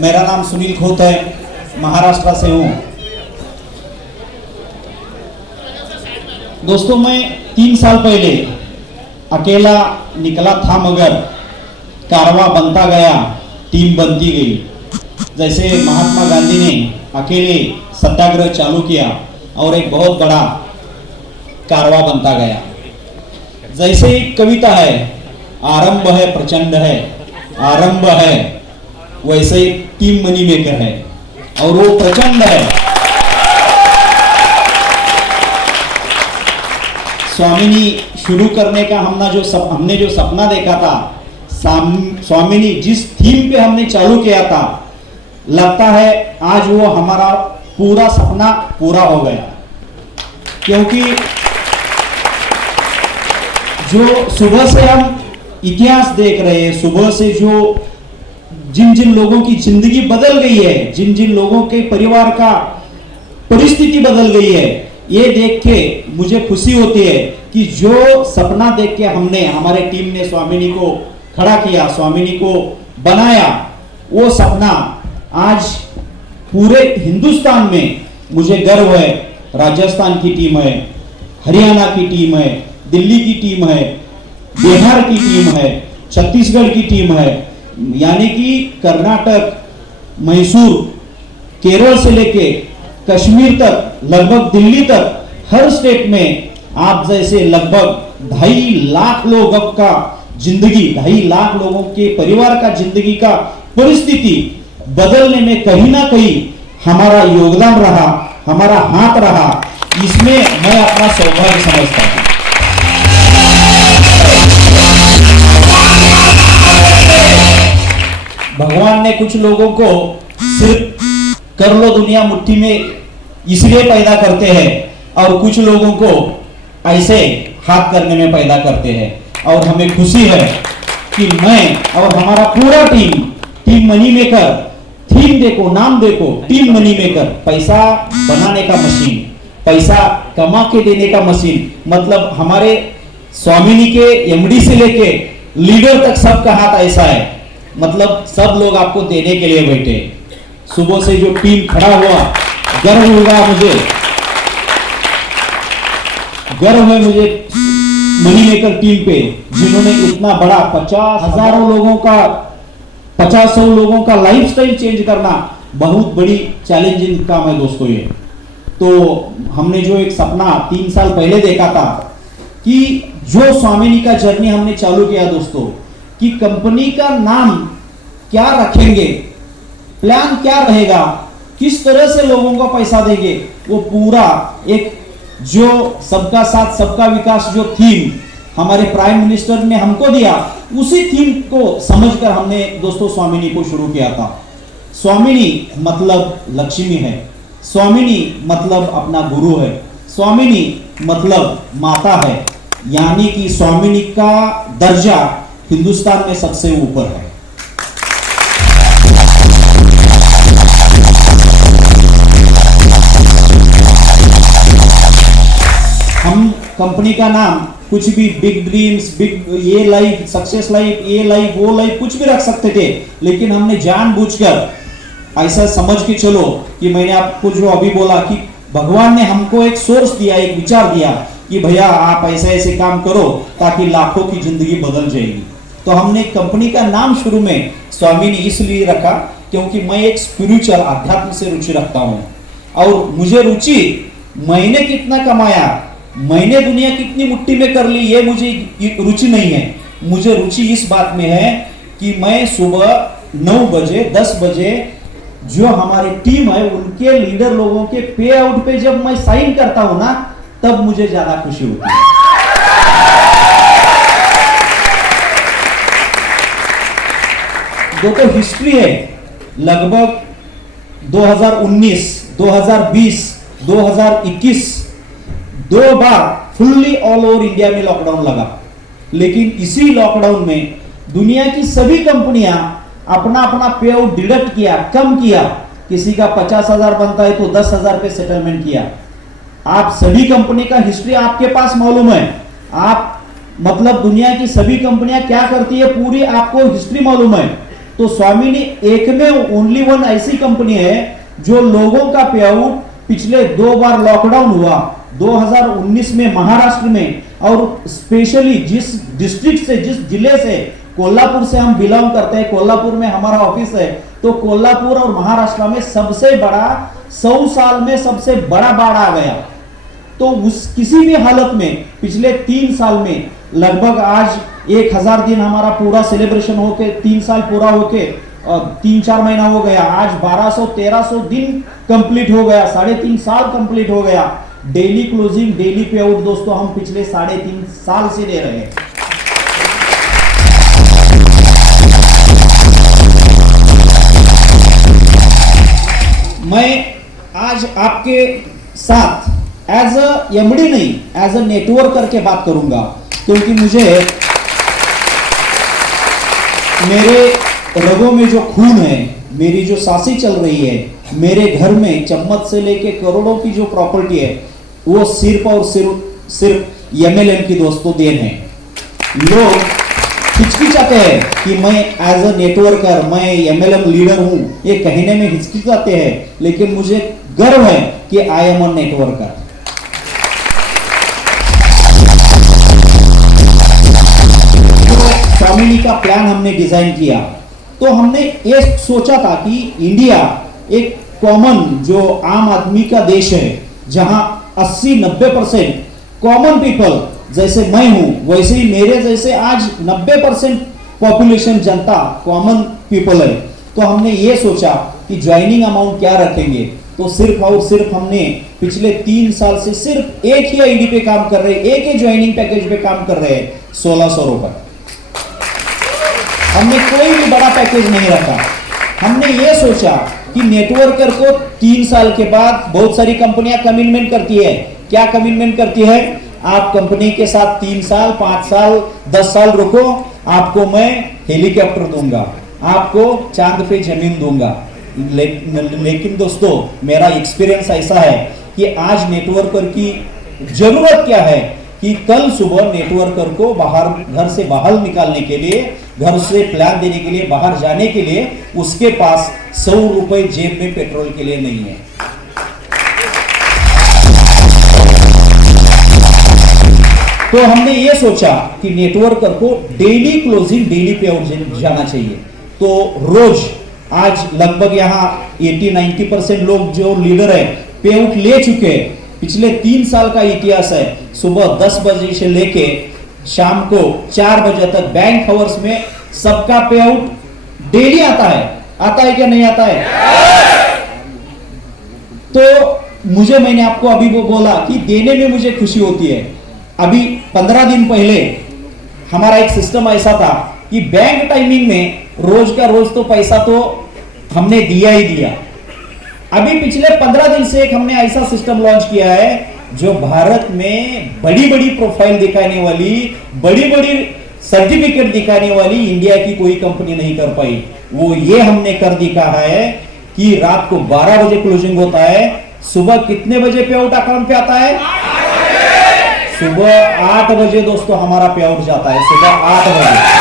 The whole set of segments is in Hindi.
मेरा नाम सुनील खोत है, महाराष्ट्र से हूँ। दोस्तों, मैं 3 साल पहले अकेला निकला था, मगर कारवां बनता गया, टीम बनती गई। जैसे महात्मा गांधी ने अकेले सत्याग्रह चालू किया और एक बहुत बड़ा कारवां बनता गया। जैसे एक कविता है, आरंभ है प्रचंड है, आरंभ है, वैसे ही टीम मनी मेकर है और वो प्रचंड है। स्वामिनी शुरू करने का हमने जो सपना देखा था, स्वामिनी जिस थीम पे हमने चालू किया था, लगता है आज वो हमारा पूरा सपना पूरा हो गया। क्योंकि जो सुबह से हम इतिहास देख रहे हैं, सुबह से जो जिन जिन लोगों की जिंदगी बदल गई है, जिन जिन लोगों के परिवार का परिस्थिति बदल गई है, ये देख के मुझे खुशी होती है कि जो सपना देख के हमारे टीम ने स्वामिनी को खड़ा किया, स्वामिनी को बनाया, वो सपना आज पूरे हिंदुस्तान में मुझे गर्व है। राजस्थान की टीम है, हरियाणा की टीम है, दिल्ली की टीम है, बिहार की टीम है, छत्तीसगढ़ की टीम है, यानी कि कर्नाटक, मैसूर, केरल से लेके कश्मीर तक, लगभग दिल्ली तक, हर स्टेट में आप जैसे लगभग 2.5 लाख लोगों का जिंदगी, 2.5 लाख लोगों के परिवार का जिंदगी का परिस्थिति बदलने में कहीं ना कहीं हमारा योगदान रहा, हमारा हाथ रहा। इसमें मैं अपना सौभाग्य समझता हूं। भगवान ने कुछ लोगों को सिर्फ कर लो दुनिया मुट्ठी में इसलिए पैदा करते हैं, और कुछ लोगों को ऐसे हाथ करने में पैदा करते हैं। और हमें खुशी है कि मैं और हमारा पूरा टीम मनी मेकर, थीम देखो, नाम देखो, टीम मनी मेकर, पैसा बनाने का मशीन, पैसा कमा के देने का मशीन। मतलब हमारे स्वामिनी के एमडी से लेके लीडर तक सबका हाथ ऐसा है। मतलब सब लोग आपको देने के लिए बैठे। सुबह से जो टीम खड़ा हुआ, गर्व हुआ मुझे, गर्व है मुझे मनी मेकर टीम पे, जिन्होंने इतना बड़ा 50,000 लोगों का लाइफस्टाइल चेंज करना बहुत बड़ी चैलेंजिंग काम है दोस्तों ये। तो हमने जो एक सपना 3 साल पहले देखा था कि जो स्वामिनी का जर्नी हमने चालू किया दोस्तों, कि कंपनी का नाम क्या रखेंगे, प्लान क्या रहेगा, किस तरह से लोगों को पैसा देंगे, वो पूरा एक जो सबका साथ सबका विकास जो थीम हमारे प्राइम मिनिस्टर ने हमको दिया, उसी थीम को समझकर हमने दोस्तों स्वामिनी को शुरू किया था। स्वामिनी मतलब लक्ष्मी है, स्वामिनी मतलब अपना गुरु है, स्वामिनी मतलब माता है, यानी कि स्वामिनी का दर्जा हिंदुस्तान में सबसे ऊपर है। हम कंपनी का नाम कुछ भी, बिग ड्रीम्स, बिग ये लाइफ, सक्सेस लाइफ, ये लाइफ, वो लाइफ, कुछ भी रख सकते थे, लेकिन हमने जानबूझकर ऐसा समझ के चलो कि मैंने आपको जो अभी बोला कि भगवान ने हमको एक सोर्स दिया, एक विचार दिया कि भैया आप ऐसे ऐसे काम करो ताकि लाखों की जिंदगी बदल जाएगी। तो हमने कंपनी का नाम शुरू में स्वामिनी इसलिए रखा क्योंकि मैं एक स्पिरिचुअल, आध्यात्म से रुचि रखता हूँ। और मुझे रुचि, मैंने कितना कमाया, मैंने दुनिया कितनी मुट्ठी में कर ली, ये मुझे रुचि नहीं है। मुझे रुचि इस बात में है कि मैं सुबह 9 बजे 10 बजे जो हमारी टीम है उनके लीडर लोगों के पे आउट पे जब मैं साइन करता हूं ना, तब मुझे ज्यादा खुशी होती है। देखो हिस्ट्री है, लगभग 2019, 2020, 2021 2 बार फुल्ली ऑल ओवर इंडिया में लॉकडाउन लगा, लेकिन इसी लॉकडाउन में दुनिया की सभी कंपनियां अपना अपना पे आउट डिडक्ट किया, कम किया। किसी का 50,000 बनता है तो 10,000 पे सेटलमेंट किया। आप सभी कंपनी का हिस्ट्री आपके पास मालूम है, आप मतलब दुनिया की सभी कंपनियां क्या करती है पूरी आपको हिस्ट्री मालूम है। तो स्वामिनी एक में ओनली वन ऐसी कंपनी है जो लोगों का पे आउट पिछले 2 बार लॉकडाउन हुआ 2019 में महाराष्ट्र में, और स्पेशली जिस डिस्ट्रिक्ट से, जिस जिले से, कोल्हापुर से हम बिलोंग करते हैं, कोल्हापुर में हमारा ऑफिस है, तो कोल्हापुर और महाराष्ट्र में सबसे बड़ा 100 साल में सबसे बड़ा बाढ़ आ गया। तो उस किसी भी हालत में पिछले 3 साल में लगभग आज 1000 दिन हमारा पूरा सेलिब्रेशन होके 3 साल पूरा होके और 3-4 महीना हो गया, आज 1200-1300 दिन कंप्लीट हो गया, 3.5 साल कंप्लीट हो गया। डेली क्लोजिंग, डेली पे आउट दोस्तों हम पिछले 3.5 साल से ले रहे हैं। मैं आज आपके साथ एज अ एमडी नहीं, एज अ नेटवर्कर के बात करूंगा, क्योंकि मुझे मेरे रगों में जो खून है, मेरी जो सांसें चल रही है, मेरे घर में चम्मच से लेके करोड़ों की जो प्रॉपर्टी है, वो सिर्फ और सिर्फ एमएलएम की दोस्तों देन है। लोग हिचकिचाते हैं कि मैं एज अ नेटवर्कर, मैं एमएलएम लीडर हूं, ये कहने में हिचकिचाते हैं, लेकिन मुझे गर्व है कि आई एम अ नेटवर्कर। स्वामिनी का प्लान हमने डिजाइन किया, तो हमने ये सोचा था कि इंडिया एक कॉमन जो आम आदमी का देश है, जहां 80-90% कॉमन पीपल जैसे मैं हूं, वैसे ही मेरे जैसे आज 90% पॉपुलेशन जनता कॉमन पीपल है। तो हमने ये सोचा कि ज्वाइनिंग अमाउंट क्या रखेंगे, तो सिर्फ और सिर्फ हमने पिछले 3 साल से सिर्फ एक ही आईडी पे काम कर रहे हैं, एक ही ज्वाइनिंग पैकेज पे काम कर रहे हैं, 1600 रुपए। हमने कोई भी बड़ा पैकेज नहीं रखा। हमने ये सोचा कि नेटवर्कर को 3 साल के बाद बहुत सारी कंपनियां कमिटमेंट करती है। क्या कमिटमेंट करती है? आप कंपनी के साथ 3 साल, 5 साल, 10 साल रुको, आपको मैं हेलीकॉप्टर दूंगा, आपको चांद पे जमीन दूंगा। लेकिन दोस्तों, मेरा एक्सपीरियंस ऐसा है कि आज नेटवर्कर की जरूरत क्या है कि कल सुबह नेटवर्कर को बाहर, घर से बाहर निकालने के लिए, घर से प्लान देने के लिए, बाहर जाने के लिए उसके पास 100 रुपए जेब में पेट्रोल के लिए नहीं है। तो हमने ये सोचा कि नेटवर्कर को डेली क्लोजिंग, डेली पे आउट जाना चाहिए। तो रोज आज लगभग यहाँ 80-90% लोग जो लीडर है पे आउट ले चुके हैं। पिछले 3 साल का इतिहास है, सुबह 10 बजे से लेके शाम को 4 बजे तक बैंक आवर्स में सबका पे आउट डेली आता है क्या नहीं आता है? तो मैंने आपको अभी वो बोला कि देने में मुझे खुशी होती है। अभी 15 दिन पहले हमारा एक सिस्टम ऐसा था कि बैंक टाइमिंग में रोज का रोज तो पैसा तो हमने दिया ही दिया। अभी पिछले 15 दिन से एक हमने ऐसा सिस्टम लॉन्च किया है जो भारत में बड़ी बड़ी प्रोफाइल दिखाने वाली, बड़ी बड़ी सर्टिफिकेट दिखाने वाली इंडिया की कोई कंपनी नहीं कर पाई। वो ये हमने कर दिखा है कि रात को 12 बजे क्लोजिंग होता है, सुबह कितने बजे पे आउट अकाउंट पे आता है? सुबह 8 बजे दोस्तों हमारा पे आउट जाता है, सुबह 8 बजे।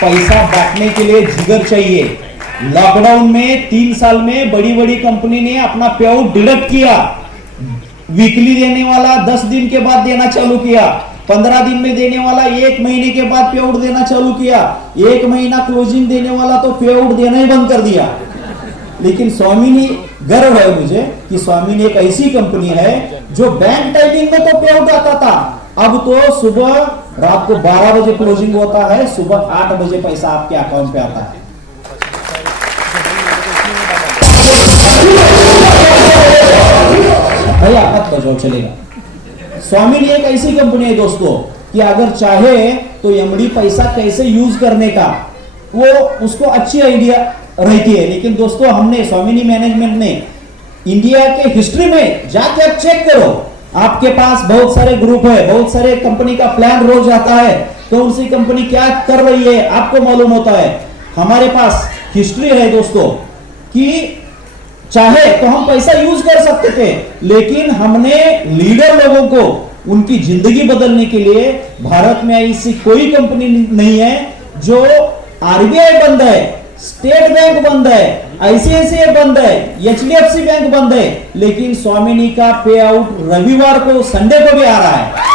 पैसा बांटने के लिए जिगर चाहिए। लॉकडाउन में 3 साल में बड़ी बड़ी कंपनी ने अपना पे आउट डिडक्ट किया। वीकली देने वाला 10 दिन के बाद देना चालू किया, 15 दिन में देने वाला 1 महीने के बाद पे आउट देना चालू किया, 1 महीना क्लोजिंग देने वाला तो पे आउट देना ही बंद कर दिया। लेकिन स्वामिनी, गर्व है मुझे कि स्वामिनी एक ऐसी कंपनी है जो बैंक टाइमिंग में तो पे आउट आता था, अब तो सुबह रात को 12 बजे क्लोजिंग होता है, सुबह 8 बजे पैसा आपके अकाउंट पे आता है। भैया मत बजाओ, चलेगा। स्वामिनी एक ऐसी कंपनी है दोस्तों कि अगर चाहे तो एमडी पैसा कैसे यूज करने का वो उसको अच्छी आइडिया रहती है। लेकिन दोस्तों, हमने स्वामिनी मैनेजमेंट ने इंडिया के हिस्ट्री में जाके आप चेक करो, आपके पास बहुत सारे ग्रुप है, बहुत सारे कंपनी का प्लान रोज आता है, तो उनसी कंपनी क्या कर रही है आपको मालूम होता है। हमारे पास हिस्ट्री है दोस्तों कि चाहे तो हम पैसा यूज कर सकते थे, लेकिन हमने लीडर लोगों को उनकी जिंदगी बदलने के लिए भारत में ऐसी कोई कंपनी नहीं है जो आरबीआई बंद है, स्टेट बैंक बंद है, आईसीआईसीआई बंद है, एचडीएफसी बैंक बंद है, लेकिन स्वामिनी का पे आउट रविवार को, संडे को भी आ रहा है।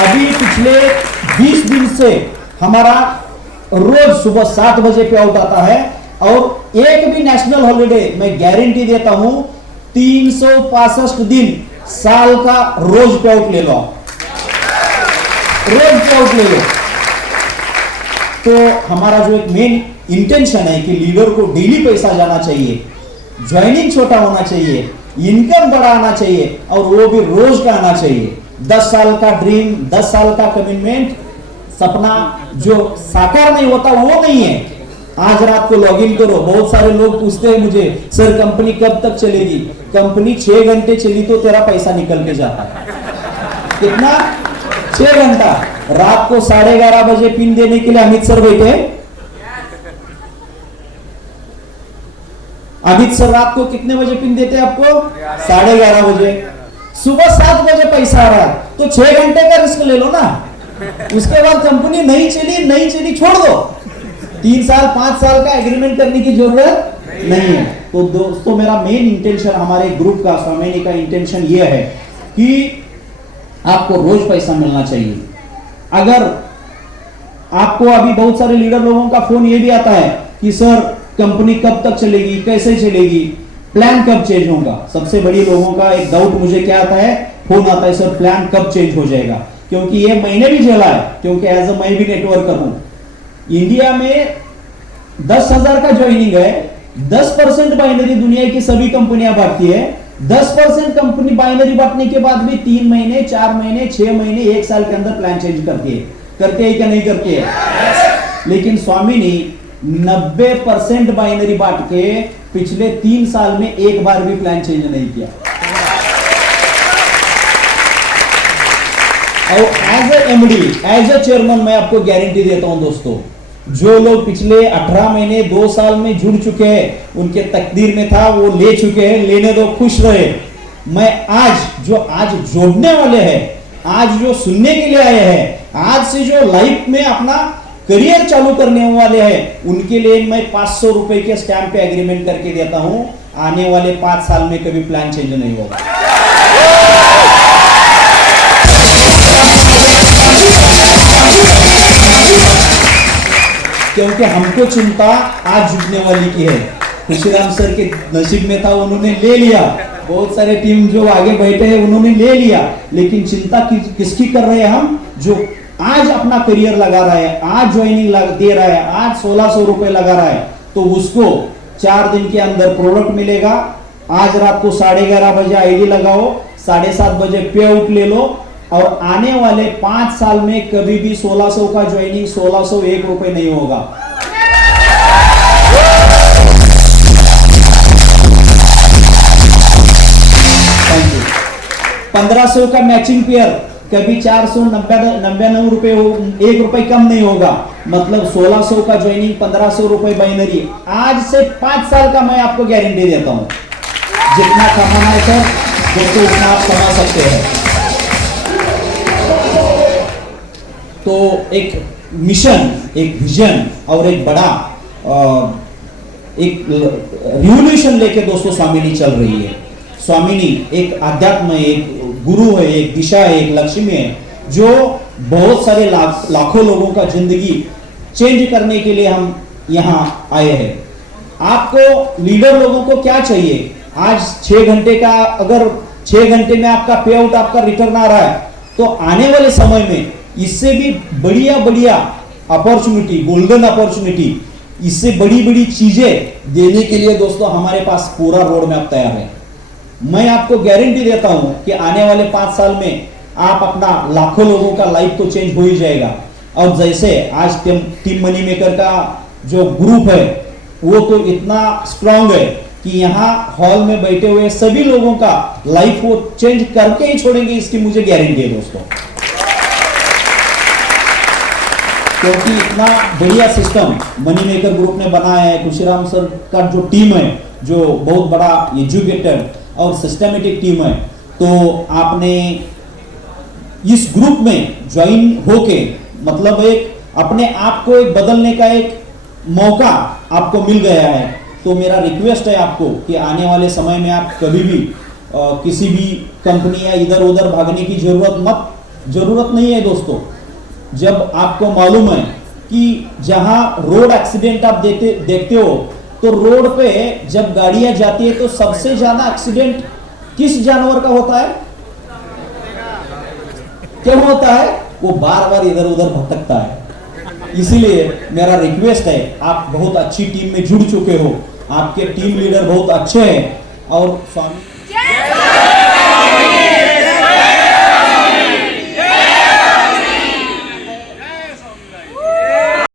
अभी पिछले 20 दिन से हमारा रोज सुबह 7 बजे पे आउट आता है और एक भी नेशनल हॉलिडे मैं गारंटी देता हूं 365 दिन साल का रोज पे आउट ले लो, रोज पे आउट ले लो। तो हमारा जो एक मेन इंटेंशन है कि लीडर को डेली पैसा जाना चाहिए, ज्वाइनिंग छोटा होना चाहिए, इनकम बड़ा आना चाहिए और वो भी रोज का आना चाहिए। 10 साल का ड्रीम, 10 साल का कमिटमेंट, सपना जो साकार नहीं होता वो नहीं है। आज रात को लॉगिन करो। बहुत सारे लोग पूछते हैं मुझे, सर कंपनी कब तक चलेगी? कंपनी 6 घंटे चली तो तेरा पैसा निकल के जाता है। कितना? 6 घंटा। रात को 11:30 बजे पिन देने के लिए अमित सर बैठे। अमित सर रात को कितने बजे पिन देते हैं आपको? 11:30 बजे। सुबह 7 बजे पैसा आ रहा है तो 6 घंटे का रिस्क ले लो ना। उसके बाद कंपनी नहीं चली छोड़ दो। 3 साल 5 साल का एग्रीमेंट करने की जरूरत नहीं है। तो दोस्तों मेरा मेन इंटेंशन, हमारे ग्रुप का, स्वामिनी का इंटेंशन यह है कि आपको रोज पैसा मिलना चाहिए। अगर आपको अभी बहुत सारे लीडर लोगों का फोन ये भी आता है कि सर कंपनी कब तक चलेगी, कैसे चलेगी, प्लान कब चेंज होगा। सबसे बड़ी लोगों का एक डाउट मुझे क्या आता है, फोन आता है, सर प्लान कब चेंज हो जाएगा। क्योंकि ये मैंने भी झेला है, क्योंकि एज अ मैं भी नेटवर्कर हूं। इंडिया में 10,000 का ज्वाइनिंग है, 10% बाइनरी दुनिया की सभी कंपनियां बांटती है। 10% कंपनी बाइनरी बांटने के बाद भी 3 महीने, 4 महीने, 6 महीने, 1 साल के अंदर प्लान चेंज करती है क्या नहीं करती है? लेकिन स्वामिनी 90% बाइनरी बांट के पिछले 3 साल में एक बार भी प्लान चेंज नहीं किया। और as a MD, as a chairman मैं आपको गारंटी देता हूं दोस्तों, जो लोग पिछले 18 महीने 2 साल में जुड़ चुके हैं, उनके तकदीर में था वो ले चुके हैं, लेने दो, खुश रहे। मैं आज जोड़ने वाले हैं, आज जो सुनने के लिए आए हैं, आज से जो लाइफ में अपना करियर चालू करने वाले हैं, उनके लिए मैं 500 रुपए के स्टैंप पे एग्रीमेंट करके देता हूं, आने वाले 5 साल में कभी प्लान चेंज नहीं होगा। क्योंकि हमको चिंता आज जुटने वाली की है। खुशीराम सर के नसीब में था, उन्होंने ले लिया। बहुत सारे टीम जो आगे बैठे हैं उन्होंने ले लिया, लेकिन चिंता किसकी कर रहे हैं हम? जो आज अपना करियर लगा रहा है, आज ज्वाइनिंग दे रहा है, आज 1600 रुपए लगा रहा है, तो उसको 4 दिन के अंदर प्रोडक्ट मिलेगा। आज रात को 11:30 बजे आईडी लगाओ, 7:30 बजे पे आउट ले लो और आने वाले 5 साल में कभी भी 1600 का ज्वाइनिंग 1601 रुपए नहीं होगा। Thank you. 1500 का मैचिंग पेयर कभी 499 रुपए, 1 रुपए कम नहीं होगा। मतलब 1600 का ज्वाइनिंग, 1500 रुपए बाइनरी। आज से 5 साल का मैं आपको गारंटी देता हूं। जितना कमाना है सर दोस्तों उतना आप कमा सकते हैं। तो एक मिशन, एक विजन और एक बड़ा एक रिवॉल्यूशन लेके दोस्तों स्वामिनी चल रही है। स्वामिनी एक आध्यात्म है, एक गुरु है, एक दिशा है, एक लक्ष्मी है, जो बहुत सारे लाखों लोगों का जिंदगी चेंज करने के लिए हम यहाँ आए हैं। आपको लीडर लोगों को क्या चाहिए? आज 6 घंटे का, अगर 6 घंटे में आपका पे आउट, आपका रिटर्न आ रहा है, तो आने वाले समय में इससे भी बढ़िया अपॉर्चुनिटी, गोल्डन अपॉर्चुनिटी, इससे बड़ी चीजें देने के लिए दोस्तों हमारे पास पूरा रोड मैप तैयार है। मैं आपको गारंटी देता हूं कि आने वाले 5 साल में आप अपना लाखों लोगों का लाइफ तो चेंज हो ही जाएगा। और जैसे आज टीम मनी मेकर का जो ग्रुप है वो तो इतना स्ट्रांग है कि यहाँ हॉल में बैठे हुए सभी लोगों का लाइफ वो चेंज करके ही छोड़ेंगे, इसकी मुझे गारंटी है दोस्तों। क्योंकि इतना बढ़िया सिस्टम मनी मेकर ग्रुप ने बनाया है। खुशीराम सर का जो टीम है, जो बहुत बड़ा एजुकेटेड और सिस्टमेटिक टीम है। तो आपने इस ग्रुप में ज्वाइन होके मतलब एक अपने आप को एक बदलने का एक मौका आपको मिल गया है। तो मेरा रिक्वेस्ट है आपको कि आने वाले समय में आप कभी भी किसी भी कंपनी या इधर उधर भागने की जरूरत नहीं है दोस्तों। जब आपको मालूम है कि जहां रोड एक्सीडेंट आप देखते हो तो रोड पे जब गाड़ियां जाती है तो सबसे ज्यादा एक्सीडेंट किस जानवर का होता है? क्यों होता है? वो बार बार इधर उधर भटकता है। इसीलिए मेरा रिक्वेस्ट है, आप बहुत अच्छी टीम में जुड़ चुके हो, आपके टीम लीडर बहुत अच्छे हैं और स्वामी